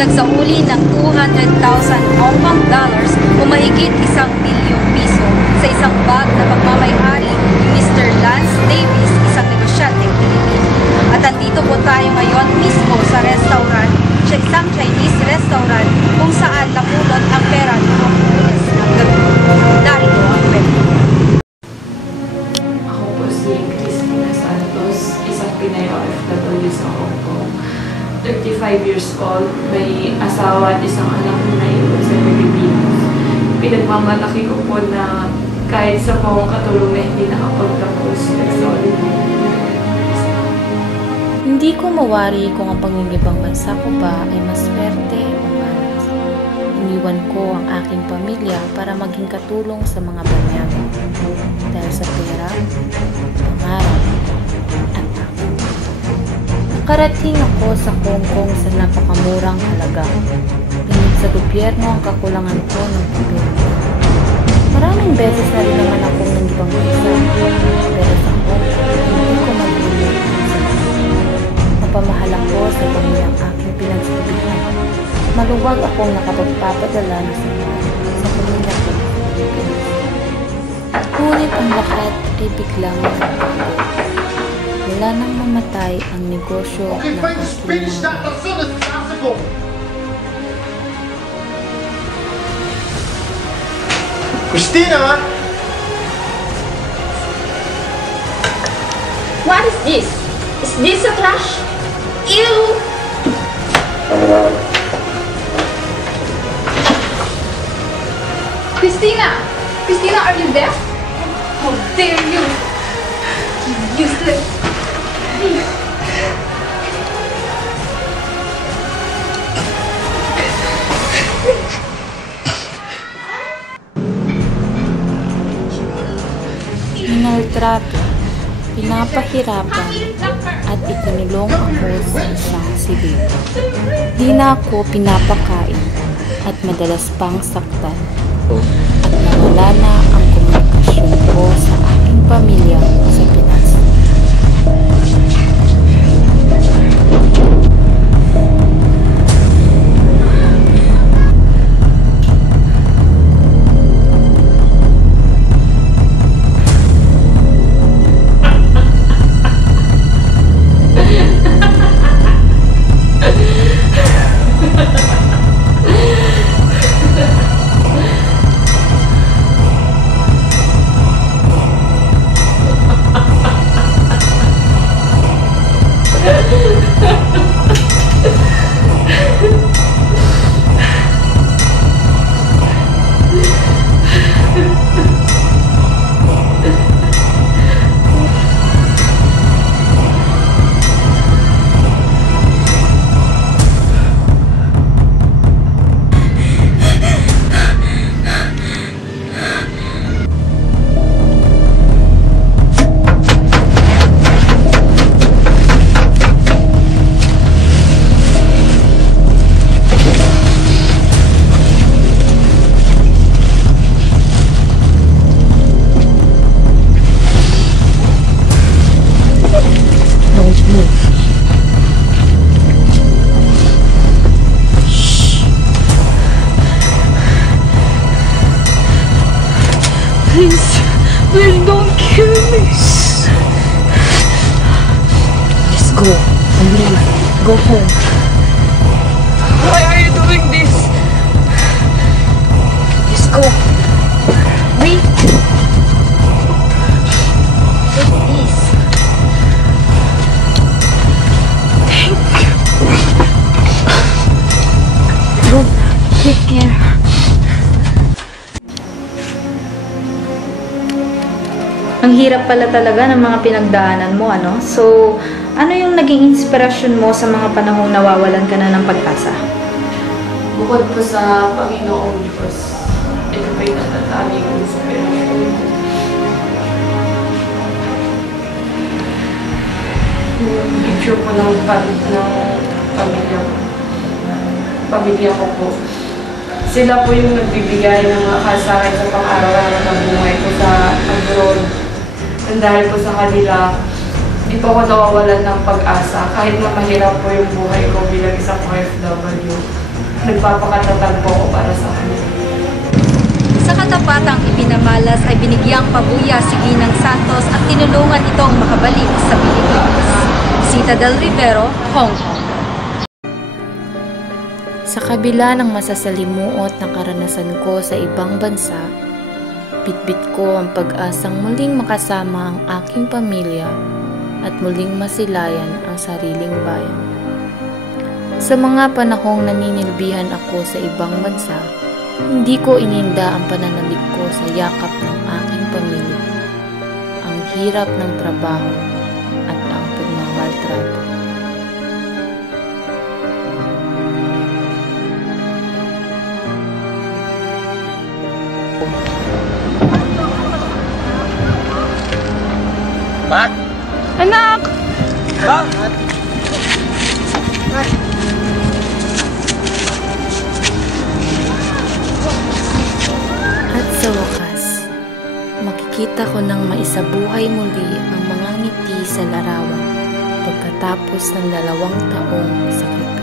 nagsauli ng 200,000 Hong Kong dollars o mahigit 1 bilyong piso sa isang bag na pagmamayari ni Mr. Lance Davis, isang negosyanteng Pilipino. At andito po tayo ngayon mismo sa restaurant, isang Chinese restaurant kung saan napulot ang pera ng mga pulis ng gabi. Narito ang kwento. Ako po si Cristina Santos, isang Pinay OFW sa Hong Kong. 35 years old, may asawa at isang anak na naiwan sa Pilipinas. Pinagmamalaki ko po na kahit sa pawang katulong na hindi nakapagtapos, nagsolid po. Hindi ko mawari kung ang pangingibang bansa ko ba ay maswerte o malas. Iniwan ko ang aking pamilya para maging katulong sa mga banyaga. Dahil sa pera, pangarap, at ako. Nakarating ako sa Hong Kong sa napakamurang halaga. Pinig sa gobyerno ang kakulangan ko ng pamilya. Maraming beses na rin naman akong nangibang bansa, pero sa Hong Kong, hindi ko mag-ulit. Mapamahal ako sa pamilyang aking pinagsabihan. Maluwag akong nakapagpapadala ng sa pamilya ko. Ngunit ang lahat ay biglang nagbago. Wala nang mamatay ang negosyo ng aking Cristina! What is this? Is this a clash? Ew! Cristina! Cristina, are you there? How dare you! You useless! minaltrato, pinapahirapan, at itinulong ako sa isang sibil. Di na ako pinapakain at madalas pang saktan. At nawala na ang komunikasyon ko sa aking pamilya sa Pinas. Please don't kill me. Just go and leave. Go home. Why are you doing this? Just go. Wait. Take this. Thank you. Go. Take care. Ang hirap pala talaga ng mga pinagdaanan mo, ano? So, ano yung naging inspirasyon mo sa mga panahong nawawalan ka na ng pag-asa? Bukod po sa Panginoong Diyos, ito po yung natatanging inspirasyon. Yung picture po ng pamilya ko po. Sila po yung nagbibigay ng mga kasakit sa pang-araw-araw ng buhay ko sa abroad. And dahil po sa kanila, di po ako nawawalan ng pag-asa kahit na mahirap po yung buhay ko bilang isang OFW. nagpapakatatag po ako para sa kanila. Sa katapatang ipinamalas ay binigyang pabuya si Ginang Santos at tinulungan itong makabalik sa Pilipinas. Sita Del Rivero, Hong Kong. Sa kabila ng masasalimuot na karanasan ko sa ibang bansa, bitbit ko ang pag-asang muling makasama ang aking pamilya at muling masilayan ang sariling bayan. Sa mga panahong naninilbihan ako sa ibang bansa, hindi ko ininda ang pananabik ko sa yakap ng aking pamilya, ang hirap ng trabaho at ang pagmamaltrato. Bat? Anak! Bakit? At sa wakas, makikita ko nang maisabuhay muli ang mga ngiti sa larawan pagkatapos ng 2 taong sakripisyo.